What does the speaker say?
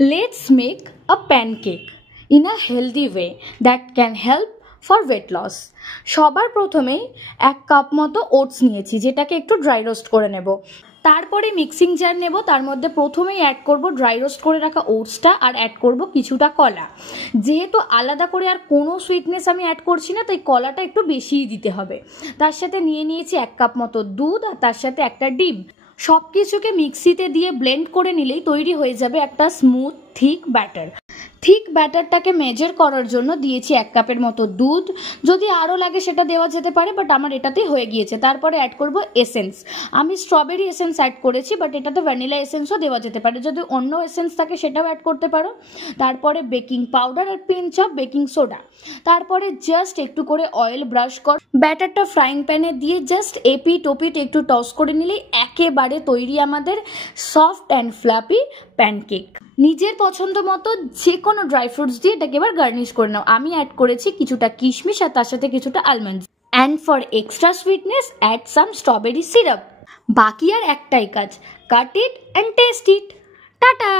Let's make a pancake in a healthy way that can help for weight loss. সবার প্রথমেই 1 cup মতো oats নিয়েছি, যেটাকে একটু ড্রাই রোস্ট করে নেব। তারপরে মিক্সিং জার নেব, তার মধ্যে প্রথমেই অ্যাড করব ড্রাই রোস্ট করে রাখা ওটসটা, আর অ্যাড করব কিছুটা কলা। যেহেতু আলাদা করে আর কোনো সুইটনেস আমি অ্যাড করছি না, তাই কলাটা একটু বেশিই দিতে হবে। তার সাথে নিয়ে নিয়েছি 1 কাপ মতো দুধ, আর তার সাথে একটা ডিম। সব কিছুকে মিক্সিতে দিয়ে ব্লেন্ড করে নিলেই তৈরি হয়ে যাবে একটা স্মুথ থিক ব্যাটার। থিক ব্যাটারটাকে মেজার করার জন্য দিয়েছি 1 কাপের মতো দুধ। যদি আরও লাগে সেটা দেওয়া যেতে পারে, বাট আমার এটাতেই হয়ে গিয়েছে। তারপরে অ্যাড করব এসেন্স। আমি স্ট্রবেরি এসেন্স অ্যাড করেছি, বাট এটাতে ভ্যানিলা এসেন্সও দেওয়া যেতে পারে। যদি অন্য এসেন্স থাকে সেটাও অ্যাড করতে পারো। তারপরে বেকিং পাউডার আর পিঞ্চ অফ বেকিং সোডা। তারপরে জাস্ট একটু করে অয়েল ব্রাশ কর, ব্যাটারটা ফ্রাইং প্যানে দিয়ে জাস্ট এপিট ওপিট একটু টস করে নিলেই একেবারে তৈরি আমাদের সফট অ্যান্ড ফ্লাপি প্যানকেক। নিজের পছন্দ মতো যে কোনো ড্রাই ফ্রুটস দিয়ে এটাকে এবার গার্নিশ করে নাও। আমি অ্যাড করেছি কিছুটা কিশমিশ আর তার সাথে কিছুটা almonds. And for extra sweetness add some strawberry syrup. বাকি আর একটাই কাজ, cut it and taste it. Tata.